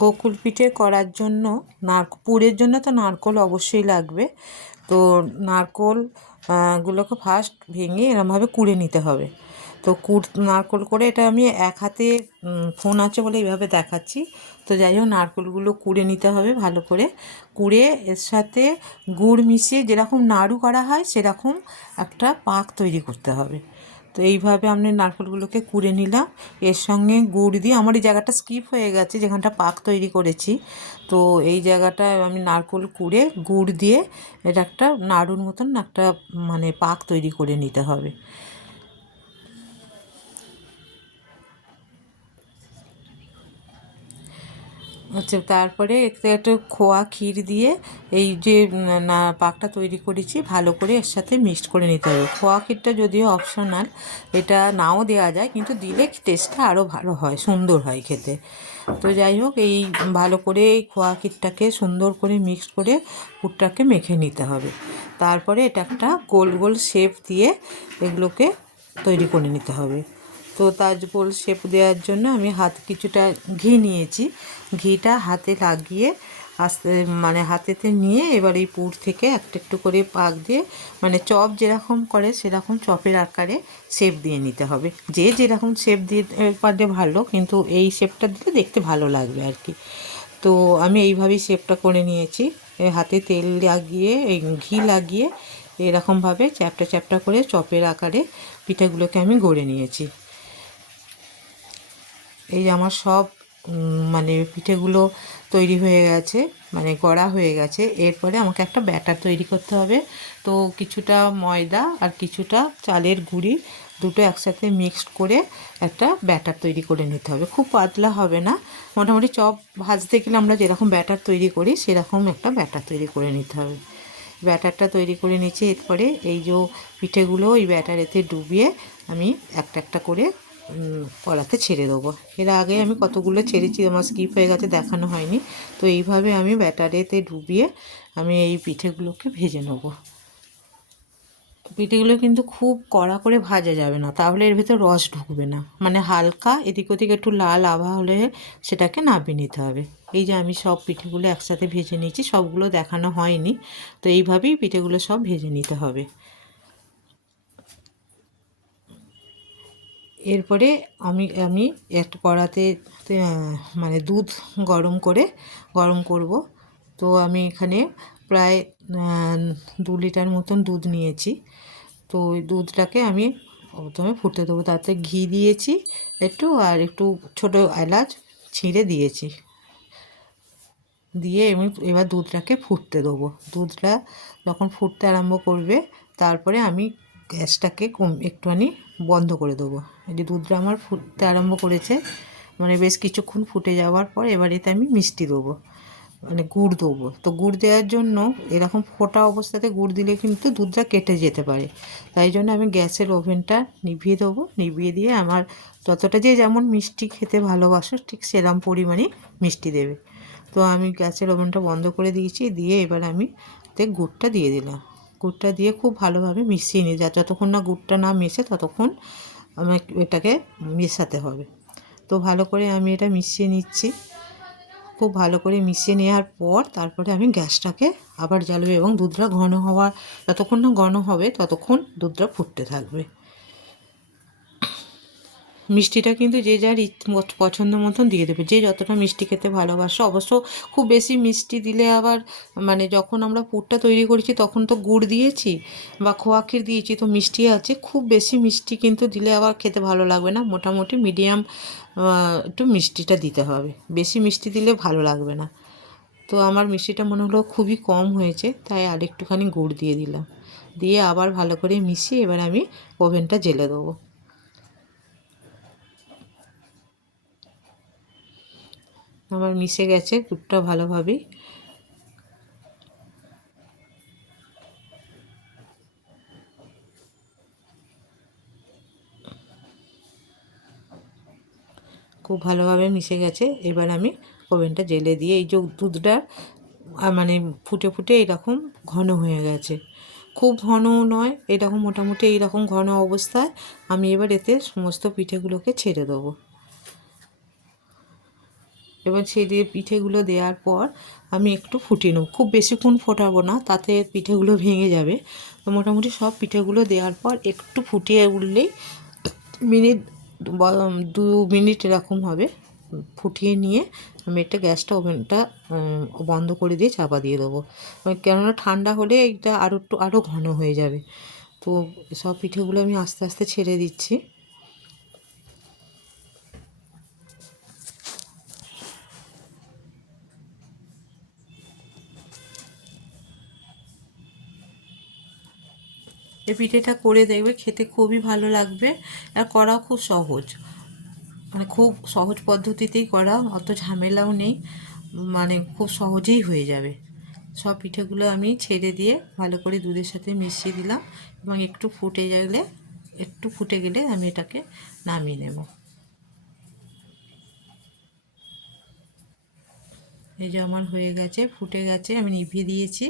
গোকুল পিঠে করার জন্য পুরের জন্য তো নারকেল অবশ্যই লাগবে। তো নারকেল গুলোকে ফার্স্ট ভেঙে এরমভাবে কুড়ে নিতে হবে। তো নারকেল করে এটা আমি এক হাতে ফোন আছে বলে এইভাবে দেখাচ্ছি। তো যাই হোক, নারকেলগুলো কুড়ে নিতে হবে ভালো করে। কুড়ে এর সাথে গুড় মিশিয়ে যেরকম নাড়ু করা হয় সেরকম একটা পাক তৈরি করতে হবে। তো এইভাবে আমি নারকেলগুলোকে কুড়ে নিলাম। এর সঙ্গে গুড় দিয়ে, আমার এই জায়গাটা স্কিপ হয়ে গেছে যেখানটা পাক তৈরি করেছি। তো এই জায়গাটায় আমি নারকেল কুড়ে গুড় দিয়ে এটা একটা নাড়ুর মতন একটা পাক তৈরি করে নিতে হবে। আচ্ছা, তারপরে একটু খোয়া ক্ষীর দিয়ে এই যে না পাকটা তৈরি করেছি ভালো করে এর সাথে মিক্সড করে নিতে হবে। খোয়া ক্ষীরটা যদিও অপশনাল, এটা নাও দেওয়া যায়, কিন্তু দিলে টেস্টটা আরও ভালো হয়, সুন্দর হয় খেতে। তো যাই হোক, এই ভালো করে এই খোয়া ক্ষীরটাকে সুন্দর করে মিক্সড করে পুরটাকে মেখে নিতে হবে। তারপরে এটা একটা গোল গোল শেপ দিয়ে এগুলোকে তৈরি করে নিতে হবে। তো তাজ গোল শেপ দেওয়ার জন্য আমি কিছুটা ঘি নিয়েছি। ঘিটা হাতে লাগিয়ে আস্তে হাতেতে নিয়ে এবার এই পুর থেকে একটা একটু করে পাক দিয়ে চপ যেরকম করে সেরকম চপের আকারে শেপ দিয়ে নিতে হবে। যে যেরকম শেপ দিয়ে পারলে ভালো, কিন্তু এই শেপটা দিলে দেখতে ভালো লাগবে আর কি। তো আমি এইভাবেই শেপটা করে নিয়েছি। হাতে তেল লাগিয়ে এই ঘি লাগিয়ে এরকমভাবে চ্যাপটা চ্যাপটা করে চপের আকারে পিঠাগুলোকে আমি গড়ে নিয়েছি। এই আমার সব পিঠেগুলো তৈরি হয়ে গেছে, গড়া হয়ে গেছে। এরপরে আমাকে একটা ব্যাটার তৈরি করতে হবে। তো কিছুটা ময়দা আর কিছুটা চালের গুঁড়ি দুটো একসাথে মিক্সড করে একটা ব্যাটার তৈরি করে নিতে হবে। খুব পাতলা হবে না, মোটামুটি চপ ভাজতে গেলে আমরা যেরকম ব্যাটার তৈরি করি সেরকম একটা ব্যাটার তৈরি করে নিতে হবে। ব্যাটারটা তৈরি করে নিচ্ছি। এরপরে এই যে পিঠেগুলো ওই ব্যাটারেতে ডুবিয়ে আমি একটা একটা করে কড়াতে ছেড়ে দেবো। এর আগে আমি কতগুলো ছেড়েছি, আমার স্কিপ হয়ে গেছে, দেখানো হয়নি। তো এইভাবে আমি ব্যাটারেতে ডুবিয়ে আমি এই পিঠেগুলোকে ভেজে নেবো। পিঠেগুলো কিন্তু খুব কড়া করে ভাজা যাবে না, তাহলে এর ভেতর রস ঢুকবে না। হালকা এদিক ওদিক একটু লাল আভা হলে সেটাকে নামিয়ে নিতে হবে। এই যে আমি সব পিঠেগুলো একসাথে ভেজে নিয়েছি, সবগুলো দেখানো হয়নি। তো এইভাবেই পিঠেগুলো সব ভেজে নিতে হবে। এরপরে আমি আমি একটা কড়াতে দুধ গরম করব। তো আমি এখানে প্রায় 2 লিটার মতন দুধ নিয়েছি। তো ওই দুধটাকে আমি প্রথমে ফুটতে দেবো। তাতে ঘি দিয়েছি একটু, আর একটু ছোটো এলাচ ছিঁড়ে দিয়েছি। দিয়ে আমি এবার দুধটাকে ফুটতে দেবো। দুধটা যখন ফুটতে আরম্ভ করবে, তারপরে আমি গ্যাসটাকে একটুখানি বন্ধ করে দেবো। এই যে দুধটা আমার ফুটতে আরম্ভ করেছে, বেশ কিছুক্ষণ ফুটে যাওয়ার পর এবার এতে আমি মিষ্টি দেবো, গুড় দেবো। তো গুড় দেওয়ার জন্য এরকম ফোটা অবস্থাতে গুড় দিলে কিন্তু দুধটা কেটে যেতে পারে। তাই জন্য আমি গ্যাসের ওভেনটা নিভিয়ে দেবো। নিভিয়ে দিয়ে আমার যতটা যে যেমন মিষ্টি খেতে ভালোবাসো ঠিক সেরকম পরিমাণে মিষ্টি দেবে। তো আমি গ্যাসের ওভেনটা বন্ধ করে দিয়েছি। দিয়ে এবার আমি গুড়টা দিয়ে দিলাম। গুড়টা দিয়ে খুব ভালোভাবে মিশিয়ে নিই। যতক্ষণ না গুড়টা না মেশে ততক্ষণ আমার এটাকে মেশাতে হবে। তো ভালো করে আমি এটা মিশিয়ে নিচ্ছি। খুব ভালো করে মিশিয়ে নেওয়ার পর তারপরে আমি গ্যাসটাকে আবার জ্বালবো, এবং দুধটা যতক্ষণ না ঘন হবে ততক্ষণ দুধটা ফুটতে থাকবে। মিষ্টিটা কিন্তু যে যার পছন্দ মতন দিয়ে দেবে, যে যতটা মিষ্টি খেতে ভালোবাসো। অবশ্য খুব বেশি মিষ্টি দিলে আবার যখন আমরা পুরটা তৈরি করেছি তখন তো গুড় দিয়েছি বা খোয়া ক্ষীর দিয়েছি, তো মিষ্টি আছে। খুব বেশি মিষ্টি কিন্তু দিলে আবার খেতে ভালো লাগবে না। মোটামুটি মিডিয়াম একটু মিষ্টিটা দিতে হবে, বেশি মিষ্টি দিলে ভালো লাগবে না। তো আমার মিষ্টিটা মনে হলো খুবই কম হয়েছে, তাই আর একটুখানি গুড় দিয়ে দিলাম। দিয়ে আবার ভালো করে মিশিয়ে এবার আমি ওভেনটা জ্বেলে দেবো। আমার মিশে গেছে দুধটা ভালোভাবেই। খুব ভালোভাবে মিশে গেছে। এবার আমি ওভেনটা জ্বেলে দিয়ে এই যে দুধটা ফুটে ফুটে এরকম ঘন হয়ে গেছে, খুব ঘনও নয়, এরকম মোটামুটি এইরকম ঘন অবস্থায় আমি এবার এতে সমস্ত পিঠেগুলোকে ছেড়ে দেবো। এবার সেই দিয়ে পিঠেগুলো দেওয়ার পর আমি একটু ফুটিয়ে নেব, খুব বেশিক্ষণ ফোটাবো না, তাতে পিঠেগুলো ভেঙে যাবে। তো মোটামুটি সব পিঠেগুলো দেওয়ার পর একটু ফুটিয়ে উঠলেই মিনিট 2 মিনিট এরকম হবে, ফুটিয়ে নিয়ে আমি একটা গ্যাসটা ওভেনটা বন্ধ করে দিয়ে চাপা দিয়ে দেবো, কেননা ঠান্ডা হলে এটা আরও ঘন হয়ে যাবে। তো সব পিঠেগুলো আমি আস্তে আস্তে ছেড়ে দিচ্ছি। এই পিঠেটা করে দেখবে, খেতে খুবই ভালো লাগবে, আর করাও খুব সহজ, মানে খুব সহজ পদ্ধতিতেই করা, অত ঝামেলাও নেই, মানে খুব সহজেই হয়ে যাবে। সব পিঠেগুলো আমি ছেড়ে দিয়ে ভালো করে দুধের সাথে মিশিয়ে দিলাম, এবং একটু ফুটে গেলে আমি এটাকে নামিয়ে নেব। এই যে আমার হয়ে গেছে, ফুটে গেছে, আমি নিভিয়ে দিয়েছি।